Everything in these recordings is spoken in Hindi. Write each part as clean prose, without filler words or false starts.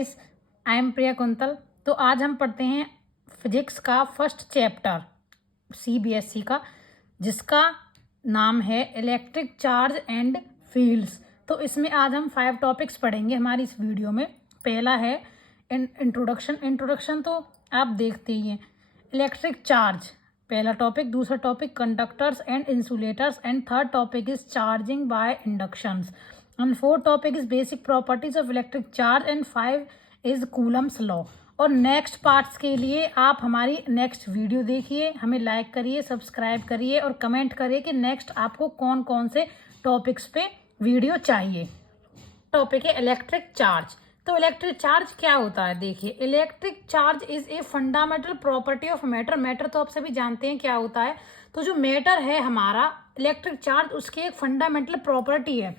Guys, I am Priya quintal. तो आज हम पढ़ते हैं फिजिक्स का फर्स्ट चैप्टर सीबीएसई का, जिसका नाम है इलेक्ट्रिक चार्ज एंड फील्ड्स। तो इसमें आज हम 5 टॉपिक्स पढ़ेंगे हमारी इस वीडियो में। पहला है इंट्रोडक्शन तो आप देखते ही हैं। इलेक्ट्रिक चार्ज पहला टॉपिक, दूसरा topic conductors and insulators, and third topic is charging by inductions, and fourth topic is basic properties of electric charge, and 5 is Coulomb's law। और नेक्स्ट पार्ट्स के लिए आप हमारी नेक्स्ट वीडियो देखिए, हमें लाइक करिए, सब्सक्राइब करिए और कमेंट करिए कि नेक्स्ट आपको कौन कौन से टॉपिक्स पे वीडियो चाहिए। टॉपिक है इलेक्ट्रिक चार्ज। तो इलेक्ट्रिक चार्ज क्या होता है, देखिए। Electric charge is a fundamental property of matter. Matter तो आप सभी जानते हैं क्या होता है। तो जो मैटर है हमारा, इलेक्ट्रिक चार्ज उसकी एक फंडामेंटल प्रॉपर्टी है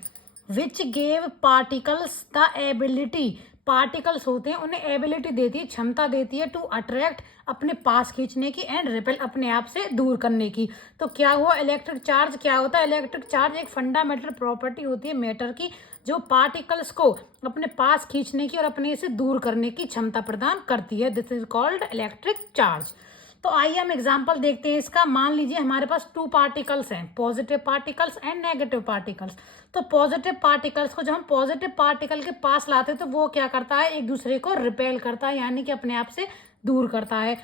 which gave particles the ability. Particles होते हैं, उन्हें एबिलिटी देती है, क्षमता देती है टू अट्रैक्ट, अपने पास खींचने की, एंड रिपेल, अपने आप से दूर करने की। तो क्या हुआ, इलेक्ट्रिक चार्ज क्या होता है? इलेक्ट्रिक चार्ज एक फंडामेंटल प्रॉपर्टी होती है मैटर की, जो पार्टिकल्स को अपने पास खींचने की और अपने से दूर करने की क्षमता प्रदान करती है। This is called electric charge. तो आइए हम एग्जांपल देखते हैं इसका। मान लीजिए हमारे पास 2 पार्टिकल्स हैं, positive particles and negative particles. तो पॉजिटिव पार्टिकल्स को जब हम पॉजिटिव पार्टिकल के पास लाते हैं तो वो क्या करता है, एक दूसरे को रिपेल करता है, यानी कि अपने आप से दूर करता है।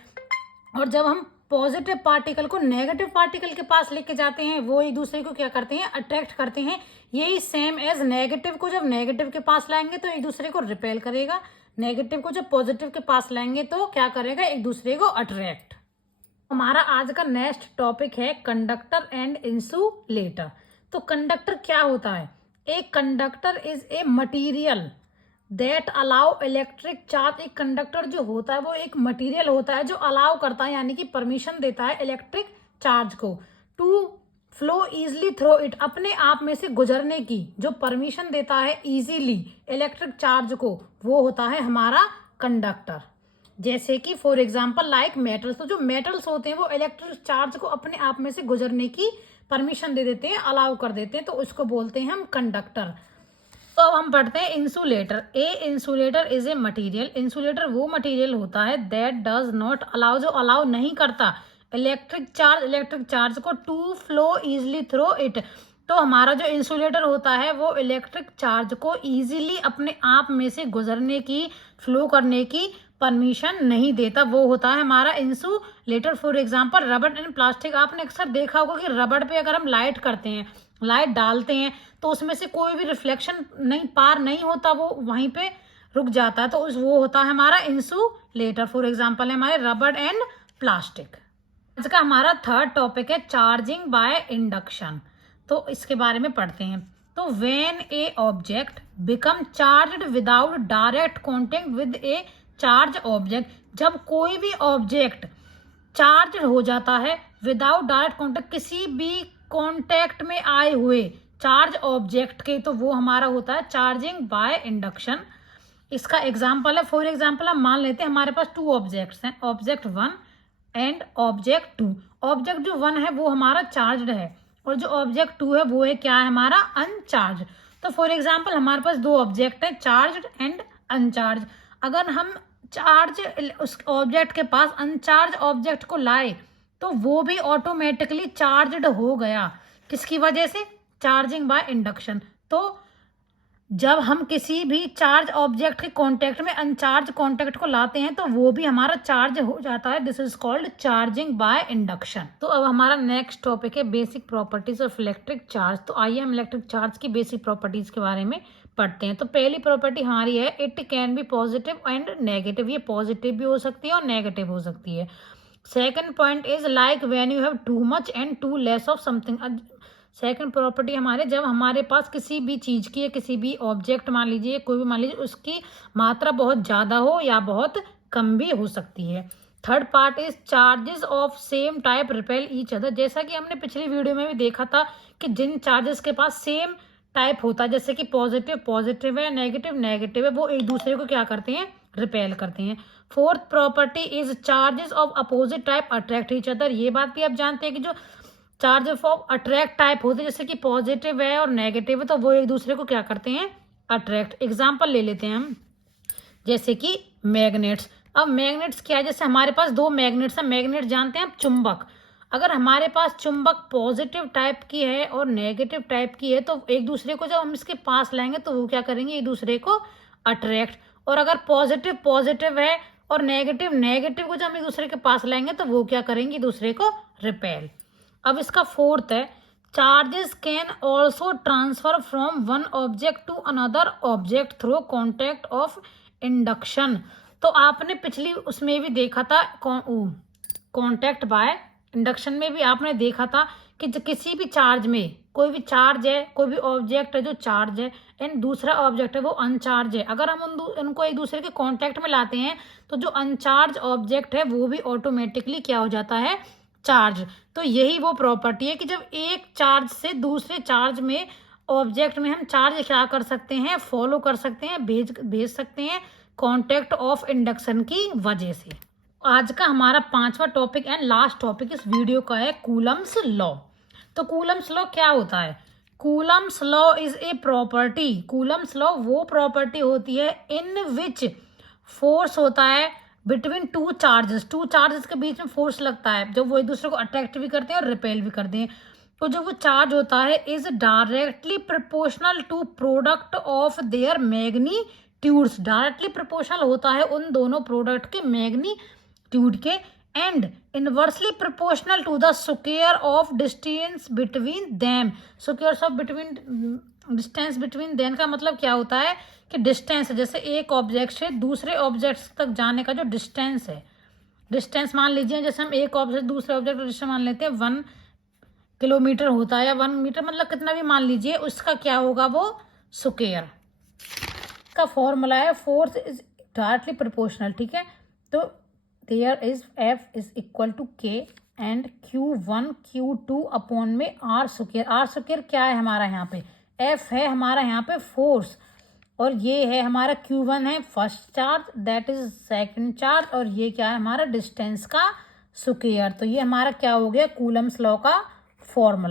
और जब हम पॉजिटिव पार्टिकल को नेगेटिव पार्टिकल के पास लेके जाते हैं, वो एक दूसरे को क्या करते हैं, अट्रैक्ट करते हैं। यही सेम एज नेगेटिव को जब नेगेटिव के पास लाएंगे तो एक दूसरे को रिपेल करेगा, नेगेटिव को जब पॉजिटिव के पास लाएंगे तो क्या करेगा, एक दूसरे को अट्रैक्ट। हमारा आज का नेक्स्ट टॉपिक है कंडक्टर एंड इंसुलेटर। तो कंडक्टर क्या होता है? एक conductor is a material that allow electric charge. एक कंडक्टर जो होता है वो एक मटेरियल होता है जो अलाउ करता है, यानी कि परमिशन देता है इलेक्ट्रिक चार्ज को to flow easily through it, अपने आप में से गुजरने की जो परमिशन देता है इजीली इलेक्ट्रिक चार्ज को, वो होता है हमारा कंडक्टर। जैसे कि फॉर एग्जाम्पल लाइक मेटल्स। तो जो मेटल्स होते हैं वो इलेक्ट्रिक चार्ज को अपने आप में से गुजरने की परमिशन दे देते हैं, अलाउ कर देते हैं, तो उसको बोलते हैं हम कंडक्टर। तो अब हम पढ़ते हैं insulator. A insulator is a material. Insulator वो मटेरियल होता है दैट डज नॉट अलाउ, जो अलाउ नहीं करता इलेक्ट्रिक चार्ज को to flow easily through it. तो हमारा जो इंसुलेटर होता है वो इलेक्ट्रिक चार्ज को इजीली अपने आप में से गुजरने की, फ्लो करने की परमिशन नहीं देता, वो होता है हमारा इंसुलेटर। फॉर एग्जांपल रबड़ एंड प्लास्टिक। आपने अक्सर देखा होगा कि रबड़ पे अगर हम लाइट करते हैं, लाइट डालते हैं, तो उसमें से कोई भी रिफ्लेक्शन पार नहीं होता, वो वहीं पे रुक जाता है, तो वो होता है हमारा इंसुलेटर। फॉर एग्जाम्पल है हमारे रबड़ एंड प्लास्टिक। आज का हमारा थर्ड टॉपिक है चार्जिंग बाय इंडक्शन। तो इसके बारे में पढ़ते हैं। तो when A object become charged without direct contact with A charge object, जब कोई भी ऑब्जेक्ट चार्ज हो जाता है विदाउट डायरेक्ट कॉन्टेक्ट, किसी भी कॉन्टेक्ट में आए हुए चार्ज ऑब्जेक्ट के, तो वो हमारा होता है चार्जिंग बाय इंडक्शन। इसका एग्जांपल है, फॉर एग्जांपल हम मान लेते हैं हमारे पास 2 ऑब्जेक्ट्स हैं, ऑब्जेक्ट 1 एंड ऑब्जेक्ट 2। ऑब्जेक्ट जो 1 है वो हमारा चार्ज्ड है और जो ऑब्जेक्ट 2 है वो है क्या है, हमारा अनचार्ज। तो फॉर एग्जाम्पल हमारे पास 2 ऑब्जेक्ट है, चार्ज्ड एंड अनचार्ज। अगर हम चार्ज उस ऑब्जेक्ट के पास अनचार्ज ऑब्जेक्ट को लाए तो वो भी ऑटोमेटिकली चार्ज्ड हो गया। किसकी वजह से? Charging by induction. तो जब हम किसी भी चार्ज ऑब्जेक्ट के कांटेक्ट में अनचार्ज कांटेक्ट को लाते हैं तो वो भी हमारा चार्ज हो जाता है। This is called charging by induction. तो अब हमारा नेक्स्ट टॉपिक है basic properties of electric charge. तो आइए हम इलेक्ट्रिक चार्ज की बेसिक प्रॉपर्टीज के बारे में पढ़ते हैं। तो पहली प्रॉपर्टी हमारी है it can be positive and negative. ये पॉजिटिव भी हो सकती है और नेगेटिव हो सकती है। Second point is like when you have too much and too less of something. Second property हमारे, जब हमारे पास किसी भी चीज की या किसी भी ऑब्जेक्ट मान लीजिए, कोई भी मान लीजिए, उसकी मात्रा बहुत ज्यादा हो या बहुत कम भी हो सकती है। Third part is charges of same type repel each other. जैसा कि हमने पिछली वीडियो में भी देखा था कि जिन चार्जेस के पास सेम टाइप होता है, जैसे कि पॉजिटिव है, नेगेटिव है, वो एक दूसरे को क्या करते हैं, रिपेल करते हैं। Fourth property is charges of opposite type attract each other. ये बात भी आप जानते हैं कि जो चार्ज ऑफ अट्रैक्ट टाइप होते हैं, जैसे कि पॉजिटिव है और नेगेटिव है, तो वो एक दूसरे को क्या करते हैं, अट्रैक्ट। एग्जाम्पल ले लेते हैं हम। जैसे कि मैग्नेट्स। अब मैग्नेट्स क्या है, जैसे हमारे पास दो मैग्नेट्स हैं, मैग्नेट जानते हैं आप, चुंबक। अगर हमारे पास चुंबक पॉजिटिव टाइप की है और नेगेटिव टाइप की है तो एक दूसरे को जब हम इसके पास लाएंगे तो वो क्या करेंगे, एक दूसरे को अट्रैक्ट। और अगर पॉजिटिव पॉजिटिव है और नेगेटिव नेगेटिव को जब हम एक दूसरे के पास लाएंगे तो वो क्या करेंगे, एक दूसरे को रिपेल। अब इसका फोर्थ है, charges can also transfer from one object to another object through contact of induction. तो आपने पिछली उसमें भी देखा था, कॉन्टैक्ट बाय इंडक्शन में भी आपने देखा था कि किसी भी चार्ज में, कोई भी चार्ज है, कोई भी ऑब्जेक्ट है जो चार्ज है एंड दूसरा ऑब्जेक्ट है वो अनचार्ज है, अगर हम उनको एक दूसरे के कांटेक्ट में लाते हैं तो जो अनचार्ज ऑब्जेक्ट है वो भी ऑटोमेटिकली क्या हो जाता है, चार्ज। तो यही वो प्रॉपर्टी है कि जब एक चार्ज से दूसरे चार्ज में ऑब्जेक्ट में हम चार्ज क्या कर सकते हैं, फॉलो कर सकते हैं, भेज सकते हैं कॉन्टैक्ट ऑफ इंडक्शन की वजह से। आज का हमारा 5वां टॉपिक एंड लास्ट टॉपिक इस वीडियो का है कूलम्स लॉ। तो कूलम्स लॉ क्या होता है? Coulomb's law is a property, Coulomb's law वो प्रॉपर्टी होती है इन विच फोर्स होता है बिटवीन टू चार्जेस के बीच में फोर्स लगता है जब वो एक दूसरे को अट्रैक्ट भी करते हैं और रिपेल भी करते हैं। तो जो वो चार्ज होता है is directly proportional to product of their magnitudes, directly proportional होता है उन दोनों प्रोडक्ट के मैग्नीट्यूड के, and inversely proportional to the square of distance between them. Square of between distance between them का मतलब क्या होता है कि डिस्टेंस, जैसे एक ऑब्जेक्ट से दूसरे ऑब्जेक्ट तक जाने का जो डिस्टेंस है, डिस्टेंस मान लीजिए जैसे हम एक ऑब्जेक्ट दूसरे ऑब्जेक्ट डिस्टेंस मान लेते हैं 1 किलोमीटर होता है या 1 मीटर, मतलब कितना भी मान लीजिए, उसका क्या होगा, वो स्क्वायर का फॉर्मूला है फोर्स इज डायरेक्टली प्रोपोर्शनल। ठीक है, तो there is F is equal to K and Q1 Q2 upon में आर स्क्वायर। आर स्क्वायर क्या है हमारा यहाँ पे, एफ है हमारा यहाँ पे फोर्स, और ये है हमारा Q1 है first charge, that is second charge, और ये क्या है हमारा डिस्टेंस का स्क्वायर। तो ये हमारा क्या हो गया, कूलम्स लॉ का फॉर्मूला।